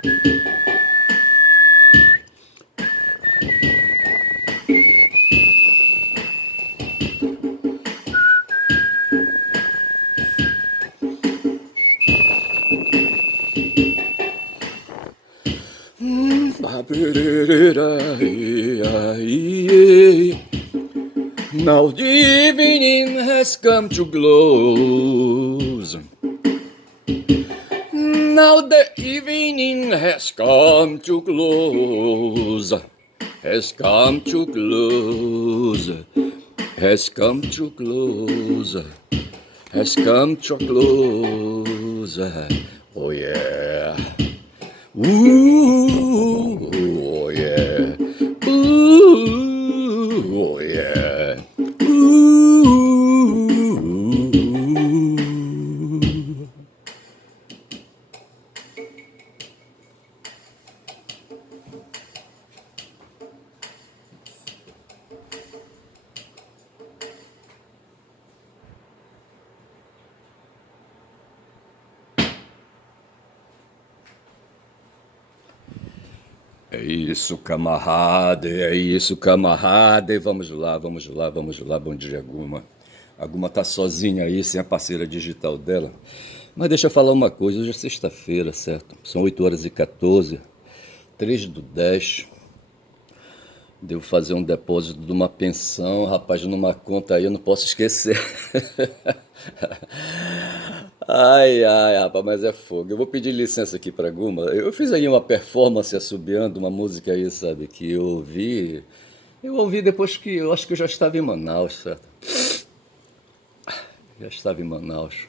Now the evening has come to close. Now the evening has come to close. Has come to close. Has come to close. Has come to close. Oh yeah. Ooh, oh yeah. Ooh, oh yeah. Ooh. É isso, camarada, é isso, camarada. E vamos lá, vamos lá, vamos lá. Bom dia, Guma. A Guma tá sozinha aí, sem a parceira digital dela. Mas deixa eu falar uma coisa, hoje é sexta-feira, certo? São 8h14, 3/10. Devo fazer um depósito de uma pensão, rapaz, numa conta aí, eu não posso esquecer. Ai, ai, rapaz, mas é fogo. Eu vou pedir licença aqui pra Guma. Eu fiz aí uma performance assobiando uma música aí, sabe, que eu ouvi. Eu ouvi depois que eu acho que eu já estava em Manaus, certo? Já estava em Manaus.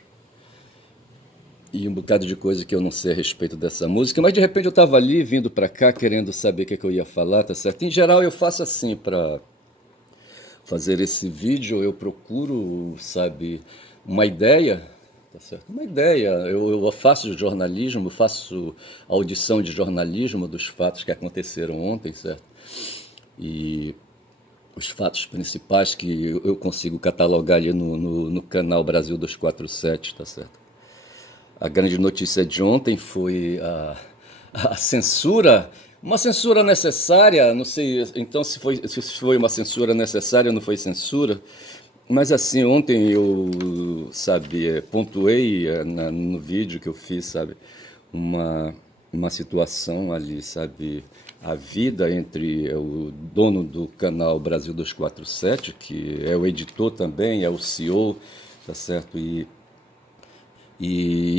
E um bocado de coisa que eu não sei a respeito dessa música, mas de repente eu estava ali vindo pra cá querendo saber o que, é que eu ia falar, tá certo? Em geral eu faço assim pra fazer esse vídeo, eu procuro, sabe, uma ideia, tá certo? Uma ideia. Eu faço jornalismo, faço audição de jornalismo dos fatos que aconteceram ontem, certo? E os fatos principais que eu consigo catalogar ali no canal Brasil 247, tá certo? A grande notícia de ontem foi a censura, uma censura necessária, não sei então se foi uma censura necessária ou não foi censura, mas assim, ontem eu, sabe, pontuei no vídeo que eu fiz, sabe, uma situação ali, sabe, a vida entre o dono do canal Brasil 247, que é o editor também, é o CEO, tá certo, e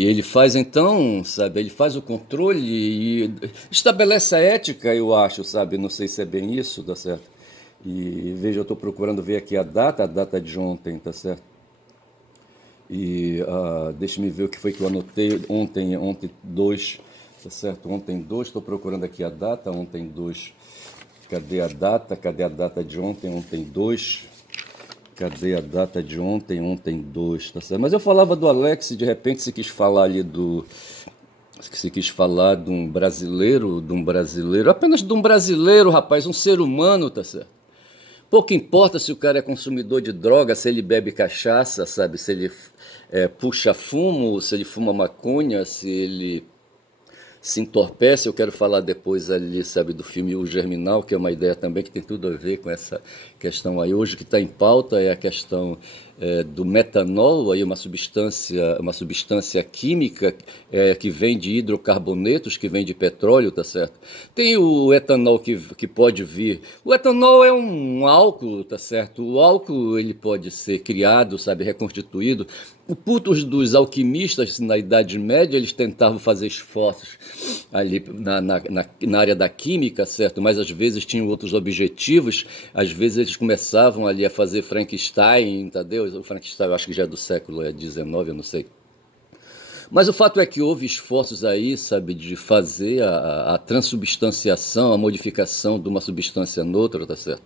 ele faz então, sabe, ele faz o controle e estabelece a ética, eu acho, sabe, não sei se é bem isso, tá certo? E veja, eu estou procurando ver aqui a data de ontem, tá certo? E deixa-me ver o que foi que eu anotei ontem 2, tá certo? Ontem 2, estou procurando aqui a data, ontem 2. Cadê a data? Cadê a data de ontem? Ontem 2. Cadê a data de ontem? Ontem 2, tá certo? Mas eu falava do Alex, de repente se quis falar ali se quis falar de um brasileiro, apenas de um brasileiro, rapaz, um ser humano, tá certo? Pouco importa se o cara é consumidor de droga, se ele bebe cachaça, sabe? Se ele puxa fumo, se ele fuma maconha, se ele se entorpece. Eu quero falar depois ali, sabe, do filme O Germinal, que é uma ideia também que tem tudo a ver com essa questão aí. Hoje que está em pauta é a questão do metanol, aí uma substância química que vem de hidrocarbonetos, que vem de petróleo, tá certo? Tem o etanol que pode vir. O etanol é um álcool, tá certo? O álcool ele pode ser criado, sabe, reconstituído. O puto dos alquimistas na Idade Média, eles tentavam fazer esforços ali na área da química, certo? Mas às vezes tinham outros objetivos, às vezes eles começavam ali a fazer Frankenstein, entendeu? O Frankenstein eu acho que já é do século XIX, eu não sei. Mas o fato é que houve esforços aí, sabe, de fazer a transubstanciação, a modificação de uma substância noutra, tá certo?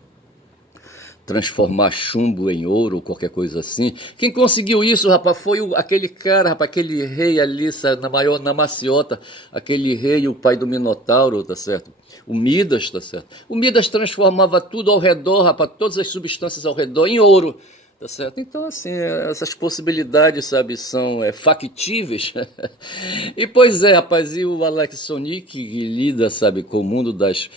Transformar chumbo em ouro, qualquer coisa assim. Quem conseguiu isso, rapaz, foi aquele cara, rapaz, aquele rei ali, sabe, na maciota, aquele rei, o pai do Minotauro, tá certo? O Midas, tá certo? O Midas transformava tudo ao redor, rapaz, todas as substâncias ao redor em ouro. tá certo? Então, assim, essas possibilidades, sabe, são factíveis. E, pois é, rapaz, e o Alex Sonic que lida, sabe, com o mundo das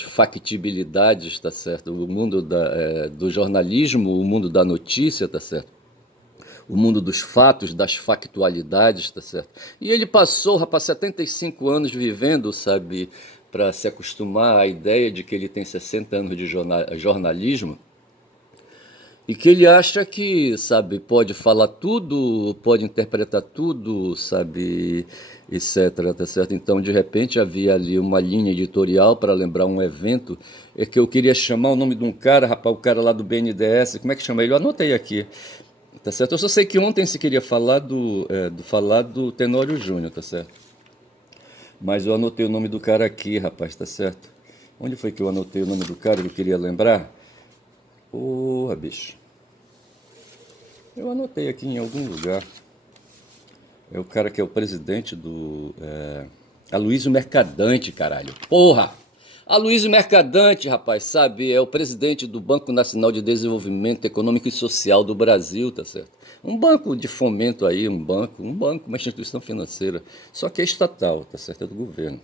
factibilidades, tá certo? O mundo do jornalismo, o mundo da notícia, tá certo? O mundo dos fatos, das factualidades, tá certo? E ele passou, rapaz, 75 anos vivendo, sabe, para se acostumar à ideia de que ele tem 60 anos de jornalismo e que ele acha que, sabe, pode falar tudo, pode interpretar tudo, sabe, etc, tá certo? Então, de repente, havia ali uma linha editorial para lembrar um evento que eu queria chamar o nome de um cara, rapaz, o cara lá do BNDES, como é que chama ele? Eu anotei aqui. Tá certo? Eu só sei que ontem se queria falar do Tenório Júnior, tá certo? Mas eu anotei o nome do cara aqui, rapaz, tá certo? Onde foi que eu anotei o nome do cara que eu queria lembrar? Porra, bicho. Eu anotei aqui em algum lugar. É o cara que é o presidente do. Aloysio Mercadante, caralho. Porra! Aloysio Mercadante, rapaz, sabe, é o presidente do Banco Nacional de Desenvolvimento Econômico e Social do Brasil, tá certo? Um banco de fomento aí, uma instituição financeira, só que é estatal, tá certo? É do governo.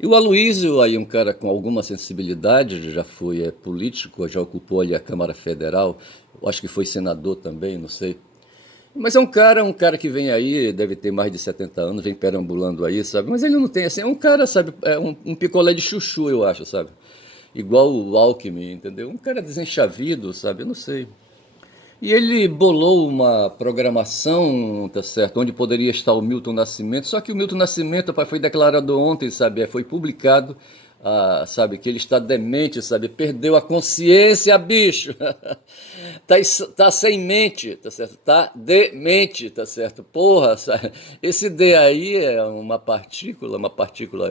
E o Aloysio, aí um cara com alguma sensibilidade, já foi político, já ocupou ali a Câmara Federal, acho que foi senador também, não sei. Mas é um cara que vem aí, deve ter mais de 70 anos, vem perambulando aí, sabe? Mas ele não tem, assim, é um cara, sabe, um picolé de chuchu, eu acho, sabe? Igual o Alckmin, entendeu? Um cara desenchavido, sabe? Eu não sei. E ele bolou uma programação, tá certo, onde poderia estar o Milton Nascimento, só que o Milton Nascimento, pai, foi declarado ontem, sabe, foi publicado, sabe, que ele está demente, sabe, perdeu a consciência, bicho, tá sem mente, tá certo, tá demente, tá certo, porra, sabe? Esse D aí é uma partícula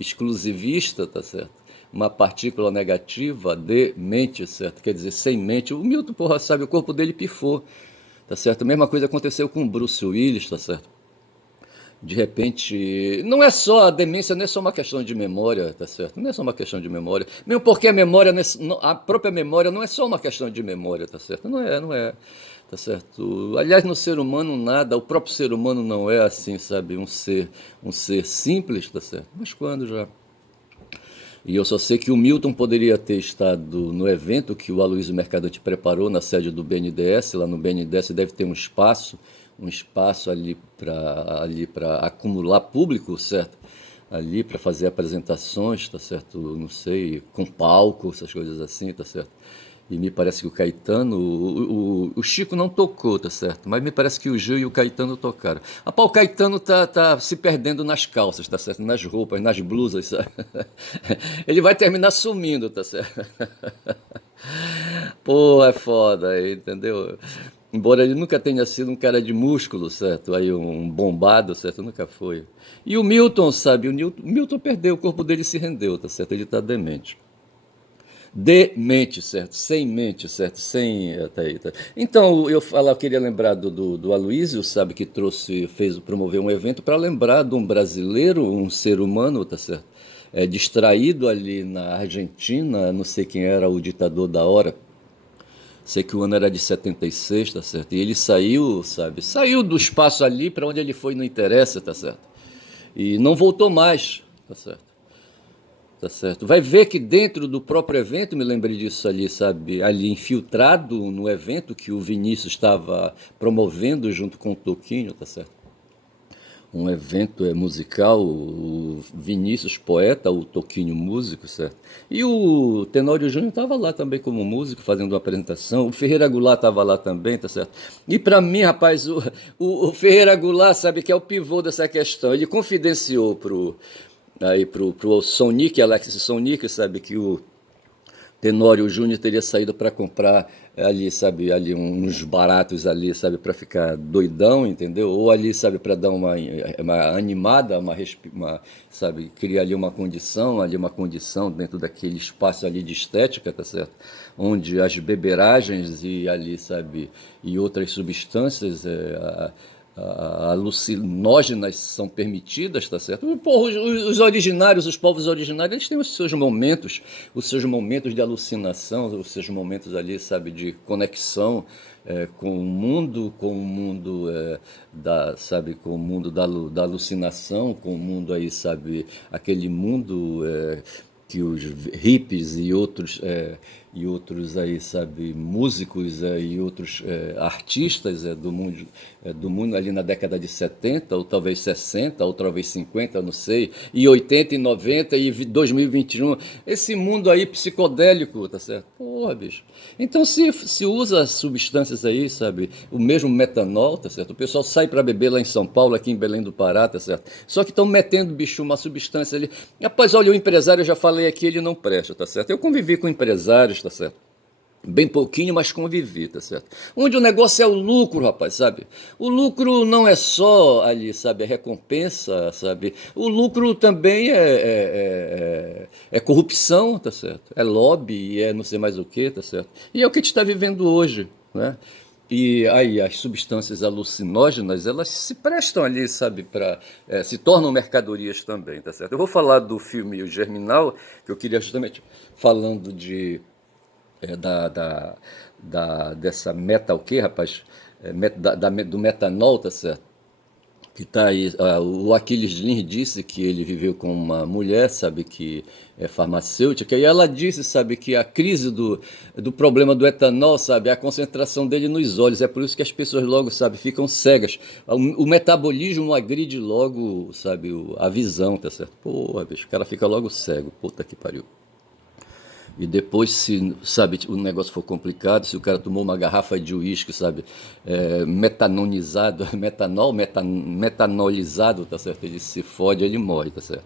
exclusivista, tá certo? Uma partícula negativa de mente, certo? Quer dizer, sem mente. O Milton, porra, sabe, o corpo dele pifou, tá certo? A mesma coisa aconteceu com o Bruce Willis, tá certo? De repente, não é só a demência, não é só uma questão de memória, tá certo? Não é só uma questão de memória. Mesmo porque a memória, a própria memória não é só uma questão de memória, tá certo? Não é, tá certo? Aliás, no ser humano nada, o próprio ser humano não é assim, sabe? Um ser simples, tá certo? Mas quando já? E eu só sei que o Milton poderia ter estado no evento que o Aloysio Mercadante preparou na sede do BNDES. Lá no BNDES deve ter um espaço ali para acumular público, certo? Ali para fazer apresentações, tá certo? Não sei, com palco, essas coisas assim, tá certo? E me parece que o Caetano, o Chico não tocou, tá certo? Mas me parece que o Gil e o Caetano tocaram. O Caetano tá se perdendo nas calças, tá certo? Nas roupas, nas blusas, sabe? Ele vai terminar sumindo, tá certo? Pô, é foda, aí, entendeu? Embora ele nunca tenha sido um cara de músculo, certo? Aí um bombado, certo? Nunca foi. E o Milton, sabe? O Milton perdeu, o corpo dele se rendeu, tá certo? Ele tá demente. Demente, certo? Sem mente, certo? Sem. Tá aí, tá. Então, eu queria lembrar do Aloysio, sabe, que promoveu um evento para lembrar de um brasileiro, um ser humano, tá certo? Distraído ali na Argentina, não sei quem era o ditador da hora, sei que o ano era de 76, tá certo? E ele saiu, sabe? Saiu do espaço ali para onde ele foi, não interessa, tá certo? E não voltou mais, tá certo? Tá certo. Vai ver que dentro do próprio evento, me lembrei disso ali, sabe? Ali infiltrado no evento que o Vinícius estava promovendo junto com o Toquinho, tá certo? Um evento musical, o Vinícius poeta, o Toquinho músico, certo? E o Tenório Júnior estava lá também como músico, fazendo uma apresentação. O Ferreira Goulart estava lá também, tá certo? E para mim, rapaz, o Ferreira Goulart, sabe, que é o pivô dessa questão. Ele confidenciou pro Sonic, Alex Sonic, sabe, que o Tenório Júnior teria saído para comprar ali, sabe, ali uns baratos ali, sabe, para ficar doidão, entendeu? Ou ali, sabe, para dar uma animada, sabe, criar ali uma condição dentro daquele espaço ali de estética, tá certo? Onde as beberagens e ali, sabe, e outras substâncias alucinógenas são permitidas, tá certo? Porra, os originários, os povos originários, eles têm os seus momentos de alucinação, os seus momentos ali, sabe, de conexão com o mundo sabe, com o mundo da alucinação, com o mundo aí, sabe, aquele mundo que os hippies e outros aí, sabe, músicos e outros artistas do mundo ali na década de 70 ou talvez 60 ou talvez 50, não sei, e 80 e 90 e 2021, esse mundo aí psicodélico, tá certo? Porra, bicho. Então se usa substâncias aí, sabe, o mesmo metanol, tá certo? O pessoal sai para beber lá em São Paulo, aqui em Belém do Pará, tá certo? Só que estão metendo, bicho, uma substância ali. Rapaz, olha, o empresário, eu já falei aqui, ele não presta, tá certo? Eu convivi com empresários, tá certo? Bem pouquinho, mas convivi, tá certo? Onde o negócio é o lucro, rapaz, sabe? O lucro não é só ali, sabe, a recompensa, sabe? O lucro também é corrupção, tá certo? É lobby, é não sei mais o que, tá certo? E é o que a gente está vivendo hoje, né? E aí as substâncias alucinógenas, elas se prestam ali, sabe, se tornam mercadorias também, tá certo? Eu vou falar do filme O Germinal, que eu queria justamente falando dessa meta o quê, rapaz? Do metanol, tá certo? Que tá aí, o Aquiles Lins disse que ele viveu com uma mulher, sabe, que é farmacêutica, e ela disse, sabe, que a crise do problema do etanol, sabe, é a concentração dele nos olhos, é por isso que as pessoas logo, sabe, ficam cegas. O metabolismo agride logo, sabe, a visão, tá certo? Porra, bicho, o cara fica logo cego, puta que pariu. E depois, se, sabe, o negócio for complicado, se o cara tomou uma garrafa de uísque, sabe, metanonizado, metanolizado, tá certo? Ele se fode, ele morre, tá certo?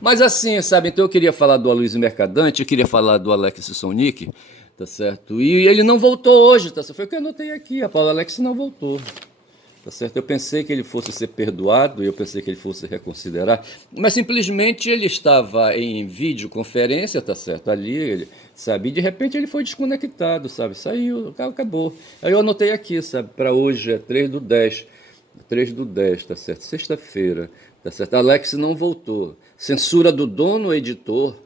Mas assim, sabe, então eu queria falar do Aloysio Mercadante, eu queria falar do Alex Sonic, tá certo? E ele não voltou hoje, tá certo? Foi o que eu anotei aqui, rapaz, o Alex não voltou. Tá certo? Eu pensei que ele fosse ser perdoado, eu pensei que ele fosse reconsiderar, mas simplesmente ele estava em videoconferência, tá certo? Ali, ele, sabe? E de repente ele foi desconectado, sabe? Saiu, acabou. Aí eu anotei aqui, sabe? Para hoje é 3/10, 3/10, tá certo? Sexta-feira, tá certo? Alex não voltou. Censura do dono editor,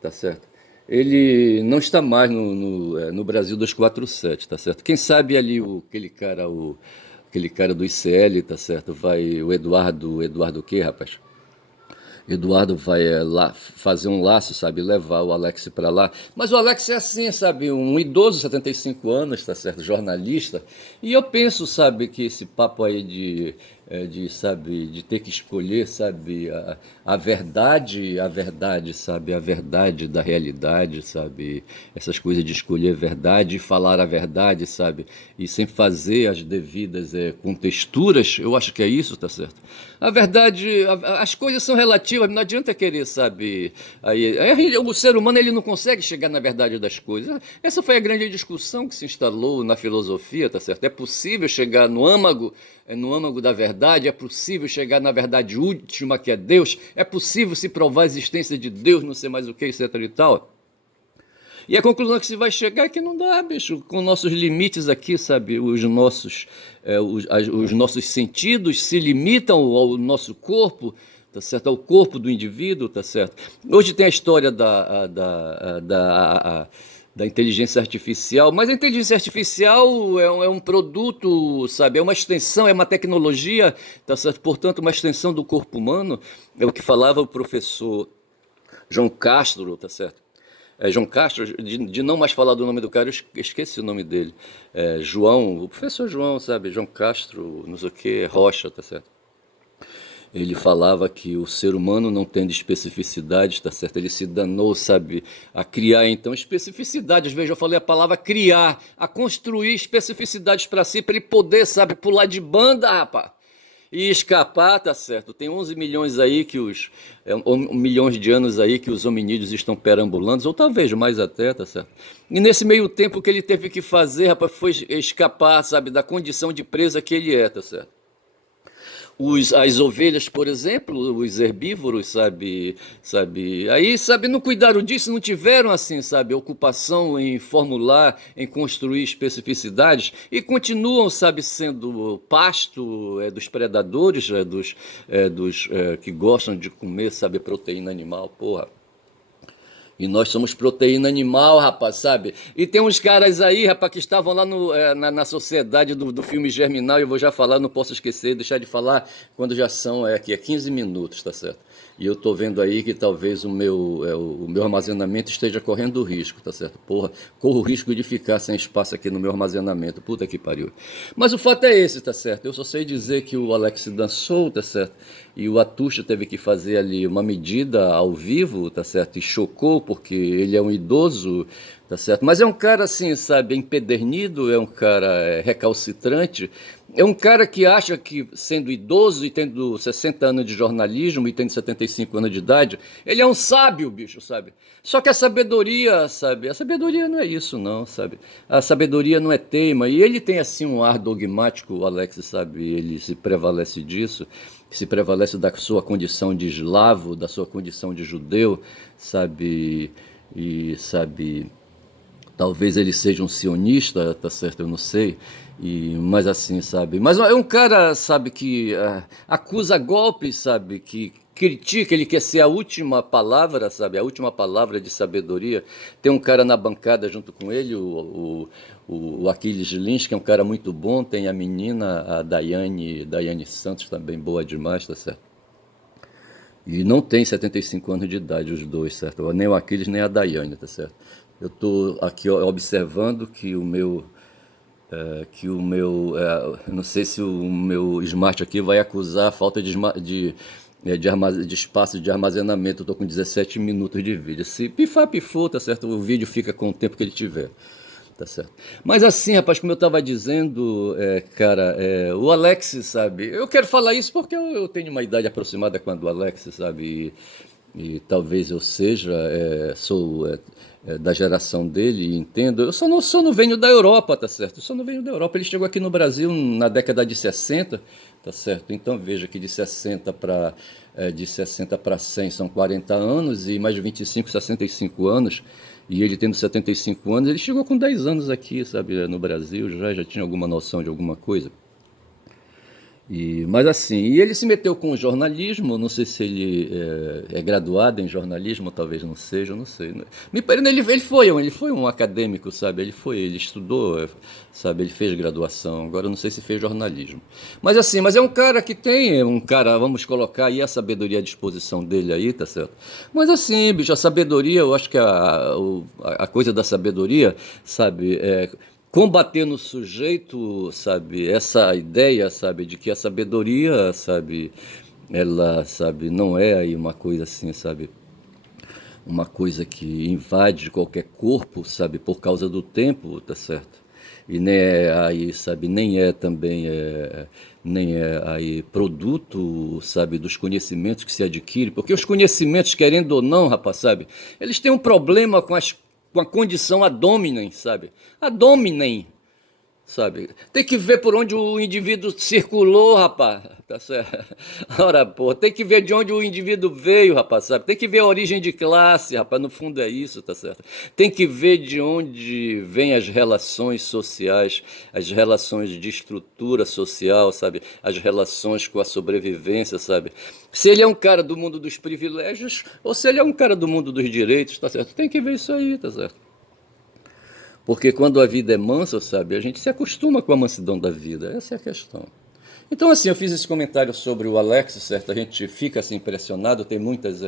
tá certo? Ele não está mais no Brasil 247, tá certo? Quem sabe ali aquele cara do ICL, tá certo? Vai o Eduardo o quê, rapaz? Eduardo vai lá fazer um laço, sabe? Levar o Alex para lá. Mas o Alex é assim, sabe? Um idoso, 75 anos, tá certo? Jornalista. E eu penso, sabe, que esse papo aí sabe, de ter que escolher, sabe, a verdade, sabe, a verdade da realidade, sabe, essas coisas de escolher a verdade e falar a verdade, sabe, e sem fazer as devidas contexturas, eu acho que é isso, tá certo? A verdade, as coisas são relativas, não adianta querer, sabe, o ser humano ele não consegue chegar na verdade das coisas. Essa foi a grande discussão que se instalou na filosofia, tá certo? É possível chegar no âmago da verdade, é possível chegar na verdade última que é Deus, é possível se provar a existência de Deus, não sei mais o que, etc e tal. E a conclusão que se vai chegar é que não dá, bicho, com nossos limites aqui, sabe, os nossos sentidos se limitam ao nosso corpo, tá certo, ao corpo do indivíduo, tá certo. Hoje tem a história da inteligência artificial, mas a inteligência artificial é um produto, sabe, é uma extensão, é uma tecnologia, tá certo? Portanto, uma extensão do corpo humano, é o que falava o professor João Castro, tá certo? João Castro, de não mais falar do nome do cara, eu esqueci o nome dele. João, o professor João, sabe? João Castro, não sei o que, Rocha, tá certo? Ele falava que o ser humano não tendo especificidade, tá certo? Ele se danou, sabe, a criar então especificidades. Veja, eu falei a palavra criar, a construir especificidades para si, para ele poder, sabe, pular de banda, rapaz. E escapar, tá certo? Tem 11 milhões aí milhões de anos aí que os hominídeos estão perambulando, ou talvez mais até, tá certo? E nesse meio tempo o que ele teve que fazer, rapaz, foi escapar, sabe, da condição de presa que ele tá certo? as ovelhas, por exemplo, os herbívoros, aí, não cuidaram disso, não tiveram, assim, ocupação em formular, em construir especificidades e continuam, sendo pasto dos predadores, que gostam de comer, proteína animal, porra. E nós somos proteína animal, rapaz, sabe? E tem uns caras aí, rapaz, que estavam lá na sociedade do filme Germinal, e eu vou já falar, não posso esquecer, deixar de falar quando já são aqui, 15 minutos, tá certo? E eu tô vendo aí que talvez o meu armazenamento esteja correndo risco, tá certo? Porra, corro o risco de ficar sem espaço aqui no meu armazenamento, puta que pariu. Mas o fato é esse, tá certo? Eu só sei dizer que o Alex dançou, tá certo? E o Atucha teve que fazer ali uma medida ao vivo, tá certo? E chocou, porque ele é um idoso, tá certo? Mas é um cara assim, empedernido, é um cara recalcitrante, é um cara que acha que, sendo idoso e tendo 60 anos de jornalismo e tendo 75 anos de idade, ele é um sábio, bicho, sabe? Só que a sabedoria, a sabedoria não é isso, não, sabe? A sabedoria não é teima, e ele tem, assim, um ar dogmático, o Alex, sabe? Ele se prevalece disso, se prevalece da sua condição de eslavo, da sua condição de judeu, sabe? E, sabe, talvez ele seja um sionista, tá certo? Eu não sei. Mas assim, sabe? Mas é um cara, sabe, que acusa golpes, sabe? Que critica, ele quer ser a última palavra, sabe? A última palavra de sabedoria. Tem um cara na bancada junto com ele, o Aquiles Lins, que é um cara muito bom. Tem a menina, a Daiane Santos, também boa demais, tá certo? E não tem 75 anos de idade os dois, certo? Nem o Aquiles, nem a Daiane, tá certo? Eu estou aqui observando não sei se o meu smart aqui vai acusar a falta de espaço de armazenamento. Eu estou com 17 minutos de vídeo. Se pifar, pifou, tá certo? O vídeo fica com o tempo que ele tiver. Tá certo. Mas assim, rapaz, como eu estava dizendo, cara, o Alex, sabe? Eu quero falar isso porque eu tenho uma idade aproximada com a do Alex, sabe? E talvez eu seja, sou da geração dele e entendo. Eu só não venho da Europa, tá certo? Eu só não venho da Europa. Ele chegou aqui no Brasil na década de 60, tá certo? Então veja que de 60 para 100 são 40 anos e mais de 25, 65 anos. E ele tendo 75 anos, ele chegou com 10 anos aqui, sabe, no Brasil, já tinha alguma noção de alguma coisa. Mas assim, e ele se meteu com o jornalismo, não sei se ele é graduado em jornalismo, talvez não seja, eu não sei. Ele foi um acadêmico, sabe? Ele estudou, sabe? Ele fez graduação, agora eu não sei se fez jornalismo. Mas é um cara que tem, vamos colocar aí a sabedoria à disposição dele aí, tá certo? Mas assim, bicho, a sabedoria, eu acho que a coisa da sabedoria, sabe, combater no sujeito, sabe, essa ideia, sabe, de que a sabedoria, sabe, ela, sabe, não é aí uma coisa assim, sabe, uma coisa que invade qualquer corpo, sabe, por causa do tempo, tá certo? E nem é aí, sabe, nem é aí produto, sabe, dos conhecimentos que se adquire, porque os conhecimentos, querendo ou não, rapaz, sabe, eles têm um problema com a condição ad hominem, sabe? Ad hominem, sabe? Tem que ver por onde o indivíduo circulou, rapaz, tá certo? Ora, pô, tem que ver de onde o indivíduo veio, rapaz, sabe? Tem que ver a origem de classe, rapaz, no fundo é isso, tá certo? Tem que ver de onde vêm as relações sociais, as relações de estrutura social, sabe? As relações com a sobrevivência, sabe? Se ele é um cara do mundo dos privilégios ou se ele é um cara do mundo dos direitos, tá certo? Tem que ver isso aí, tá certo? Porque quando a vida é mansa, sabe, a gente se acostuma com a mansidão da vida. Essa é a questão. Então, assim, eu fiz esse comentário sobre o Alex, certo? A gente fica assim impressionado, tem muitas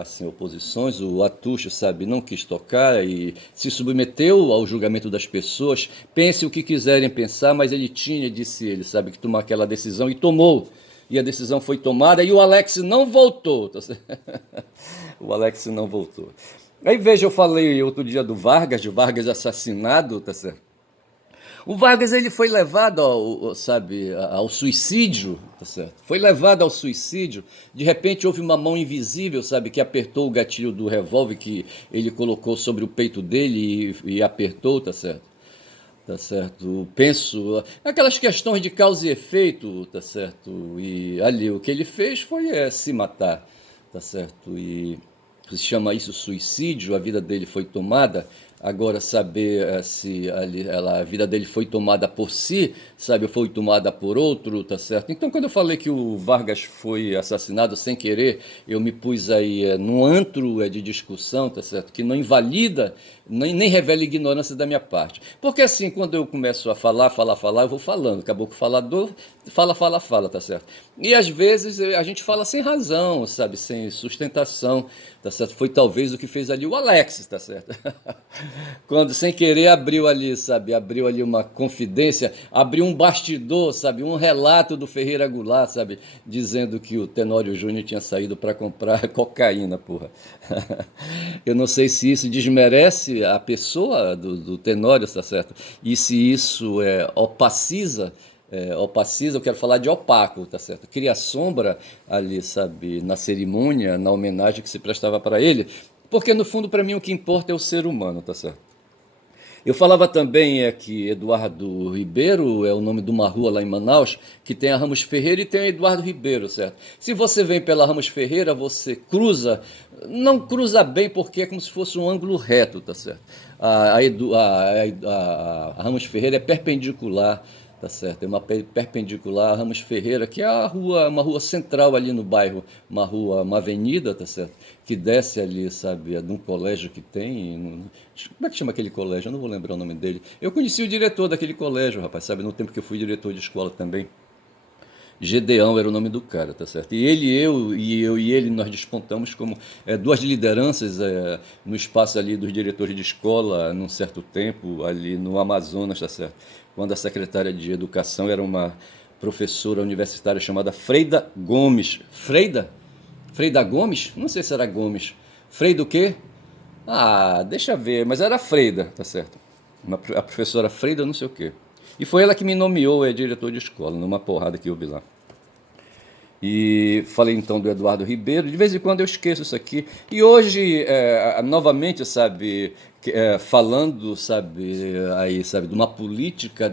assim, oposições. O Atucho, sabe, não quis tocar e se submeteu ao julgamento das pessoas. Pense o que quiserem pensar, mas ele tinha, disse ele, sabe, que tomar aquela decisão e tomou. E a decisão foi tomada e o Alex não voltou. Tá certo? O Alex não voltou. Aí veja, eu falei outro dia do Vargas, de Vargas assassinado, tá certo? O Vargas, ele foi levado sabe, ao suicídio, tá certo? Foi levado ao suicídio. De repente houve uma mão invisível, sabe, que apertou o gatilho do revólver que ele colocou sobre o peito dele e apertou, tá certo? tá certo? Penso, aquelas questões de causa e efeito, tá certo? E ali o que ele fez foi se matar, tá certo? E se chama isso suicídio, a vida dele foi tomada. Agora, saber se a vida dele foi tomada por si, sabe, ou foi tomada por outro, tá certo? Então, quando eu falei que o Vargas foi assassinado sem querer, eu me pus aí num antro de discussão, tá certo? Que não invalida, nem revela ignorância da minha parte. Porque assim, quando eu começo a falar, eu vou falando. Acabou que o falador fala, tá certo? E às vezes a gente fala sem razão, sabe, sem sustentação, tá certo? Foi talvez o que fez ali o Alex, tá certo? Quando sem querer abriu ali, sabe, abriu ali uma confidência, abriu um bastidor, sabe, um relato do Ferreira Goulart, sabe, dizendo que o Tenório Júnior tinha saído para comprar cocaína, porra. Eu não sei se isso desmerece a pessoa do Tenório, tá certo? E se isso opaciza, eu quero falar de opaco, tá certo? Cria sombra ali, sabe, na cerimônia, na homenagem que se prestava para ele, porque no fundo para mim o que importa é o ser humano, tá certo? Eu falava também que Eduardo Ribeiro é o nome de uma rua lá em Manaus, que tem a Ramos Ferreira e tem a Eduardo Ribeiro, certo? Se você vem pela Ramos Ferreira, você cruza, não cruza bem porque é como se fosse um ângulo reto, tá certo? A Ramos Ferreira é perpendicular, tá certo? É uma perpendicular a Ramos Ferreira, que é uma rua central ali no bairro, uma avenida, tá certo? Que desce ali, sabe, de um colégio que tem. Como é que chama aquele colégio? Eu não vou lembrar o nome dele. Eu conheci o diretor daquele colégio, rapaz, sabe, no tempo que eu fui diretor de escola também. Gedeão era o nome do cara, tá certo? E ele, eu e ele, nós despontamos como duas lideranças no espaço ali dos diretores de escola, num certo tempo, ali no Amazonas, tá certo? Quando a secretária de Educação era uma professora universitária chamada Freida Gomes. Freida? Freida Gomes? Não sei se era Gomes. Freida o quê? Ah, deixa ver, mas era Freida, tá certo? A professora Freida não sei o quê. E foi ela que me nomeou diretor de escola, numa porrada que eu vi lá. E falei então do Eduardo Ribeiro, de vez em quando eu esqueço isso aqui. E hoje, novamente, sabe, falando, sabe, aí, sabe, de uma política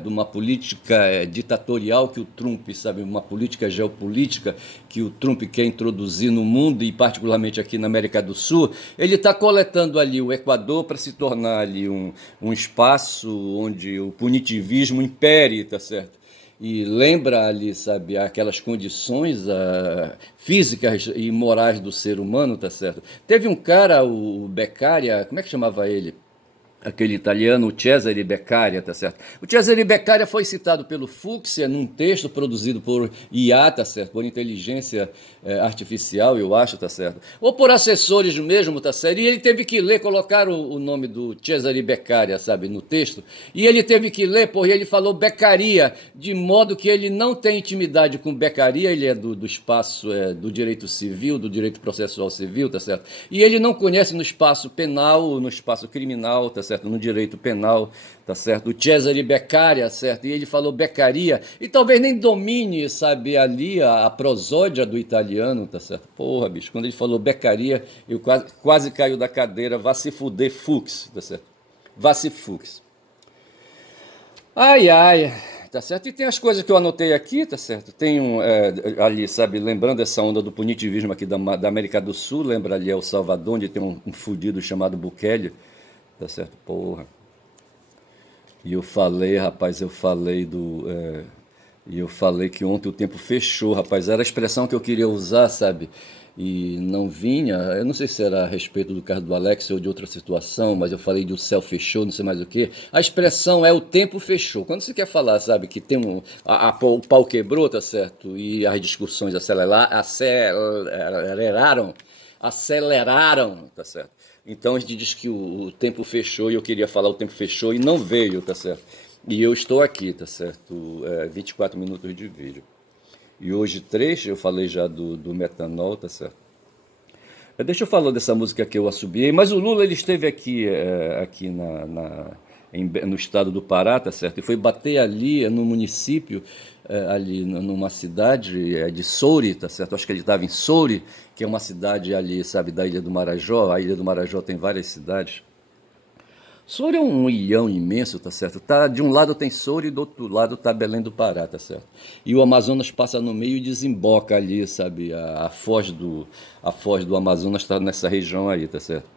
ditatorial que o Trump, sabe, uma política geopolítica que o Trump quer introduzir no mundo e particularmente aqui na América do Sul, ele está coletando ali o Equador para se tornar ali um espaço onde o punitivismo impere, tá certo? E lembra ali, sabe, aquelas condições físicas e morais do ser humano, tá certo? Teve um cara, o Beccaria, como é que chamava ele? Aquele italiano, o Cesare Beccaria, tá certo? O Cesare Beccaria foi citado pelo Fuchsia num texto produzido por IA, tá certo? Por inteligência artificial, eu acho, tá certo? Ou por assessores mesmo, tá certo? E ele teve que ler, colocar o nome do Cesare Beccaria, sabe, no texto. E ele teve que ler, porque ele falou Beccaria, de modo que ele não tem intimidade com Beccaria, ele é do espaço do direito civil, do direito processual civil, tá certo? E ele não conhece no espaço penal, no espaço criminal, tá certo? No direito penal, tá certo? O Cesare Beccaria, certo? E ele falou Beccaria, e talvez nem domine, sabe, ali a prosódia do italiano, tá certo? Porra, bicho, quando ele falou Beccaria, eu quase caio da cadeira, vá se fuder, Fux, tá certo? Vá se Fux. Ai, ai, tá certo? E tem as coisas que eu anotei aqui, tá certo? Tem ali, sabe, lembrando essa onda do punitivismo aqui da América do Sul, lembra ali El Salvador, onde tem um fudido chamado Bukele, tá certo? Porra. E eu falei, rapaz, e eu falei que ontem o tempo fechou, rapaz. Era a expressão que eu queria usar, sabe? E não vinha. Eu não sei se era a respeito do caso do Alex ou de outra situação, mas eu falei de o céu fechou, não sei mais o quê. A expressão é o tempo fechou. Quando você quer falar, sabe, que tem o pau quebrou, tá certo? E as discussões aceleraram, tá certo? Então a gente diz que o tempo fechou e eu queria falar o tempo fechou e não veio, tá certo? E eu estou aqui, tá certo? 24 minutos de vídeo. E hoje 3, eu falei já do metanol, tá certo? Deixa eu falar dessa música que eu assobiei, mas o Lula ele esteve aqui no estado do Pará, tá certo? E foi bater ali no município, ali numa cidade de Soure, tá certo? Acho que ele estava em Soure, que é uma cidade ali, sabe, da Ilha do Marajó. A Ilha do Marajó tem várias cidades. Soura é um ilhão imenso, tá certo? Tá, de um lado tem Soura e do outro lado tá Belém do Pará, tá certo? E o Amazonas passa no meio e desemboca ali, sabe? A foz do Amazonas está nessa região aí, tá certo?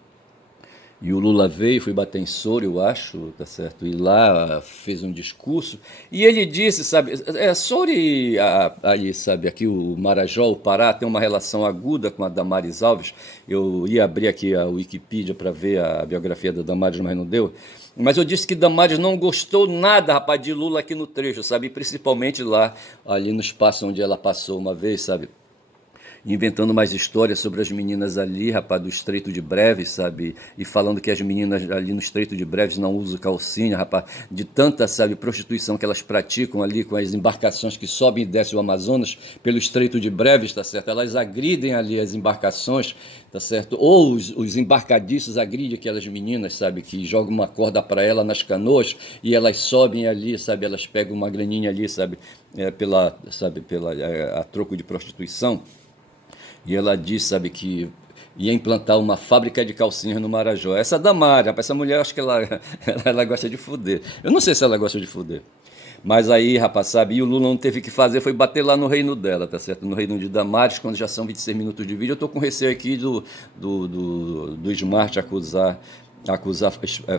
E o Lula veio, fui bater em Soura, eu acho, tá certo? E lá fez um discurso. E ele disse, sabe, Soura e ali, sabe, aqui o Marajó, o Pará, tem uma relação aguda com a Damares Alves. Eu ia abrir aqui a Wikipedia para ver a biografia da Damares, mas não deu. Mas eu disse que Damares não gostou nada, rapaz, de Lula aqui no trecho, sabe? Principalmente lá, ali no espaço onde ela passou uma vez, sabe? Inventando mais histórias sobre as meninas ali, rapaz, do Estreito de Breves, sabe? E falando que as meninas ali no Estreito de Breves não usam calcinha, rapaz, de tanta, sabe, prostituição que elas praticam ali com as embarcações que sobem e descem o Amazonas pelo Estreito de Breves, tá certo? Elas agridem ali as embarcações, tá certo? Ou os embarcadiços agridem aquelas meninas, sabe, que jogam uma corda para ela nas canoas e elas sobem ali, sabe? Elas pegam uma graninha ali, sabe? A troco de prostituição. E ela disse, sabe, que ia implantar uma fábrica de calcinhas no Marajó. Essa Damara, rapaz, essa mulher, acho que ela gosta de fuder. Eu não sei se ela gosta de fuder. Mas aí, rapaz, sabe, e o Lula não teve o que fazer, foi bater lá no reino dela, tá certo? No reino de Damares, quando já são 26 minutos de vídeo. Eu tô com receio aqui do Smart acusar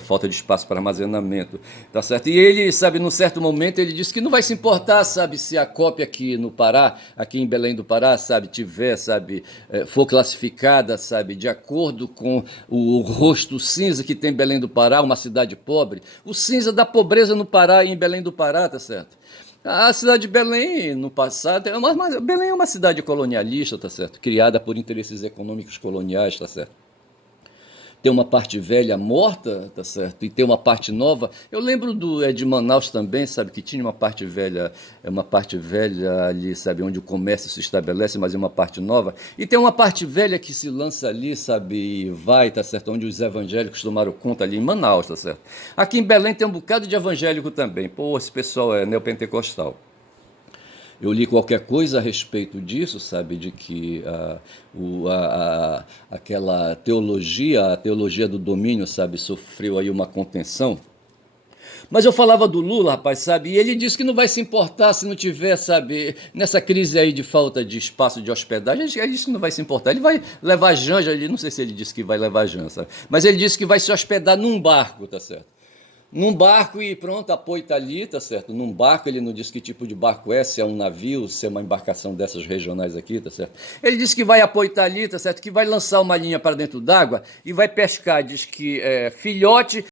falta de espaço para armazenamento, tá certo? E ele, sabe, num certo momento ele disse que não vai se importar, sabe, se a cópia aqui no Pará, aqui em Belém do Pará, sabe, tiver, sabe, for classificada, sabe, de acordo com o rosto cinza que tem Belém do Pará, uma cidade pobre, o cinza da pobreza no Pará e em Belém do Pará, tá certo? A cidade de Belém, no passado, Belém é uma cidade colonialista, tá certo? Criada por interesses econômicos coloniais, tá certo? Tem uma parte velha morta, tá certo? E tem uma parte nova. Eu lembro de Manaus também, sabe, que tinha uma parte velha ali, sabe, onde o comércio se estabelece, mas é uma parte nova. E tem uma parte velha que se lança ali, sabe, e vai, tá certo, onde os evangélicos tomaram conta ali em Manaus, tá certo? Aqui em Belém tem um bocado de evangélico também. Pô, esse pessoal é neopentecostal. Eu li qualquer coisa a respeito disso, sabe, de que aquela teologia, a teologia do domínio, sabe, sofreu aí uma contenção. Mas eu falava do Lula, rapaz, sabe, e ele disse que não vai se importar se não tiver, sabe, nessa crise aí de falta de espaço de hospedagem, ele disse que não vai se importar, ele vai levar Janja, ele não sei se ele disse que vai levar Janja, sabe, mas ele disse que vai se hospedar num barco, tá certo? Num barco e pronto, apoio tá ali, tá certo? Num barco, ele não disse que tipo de barco é, se é um navio, se é uma embarcação dessas regionais aqui, tá certo? Ele disse que vai apoiar ali, tá certo? Que vai lançar uma linha para dentro d'água e vai pescar, diz que filhote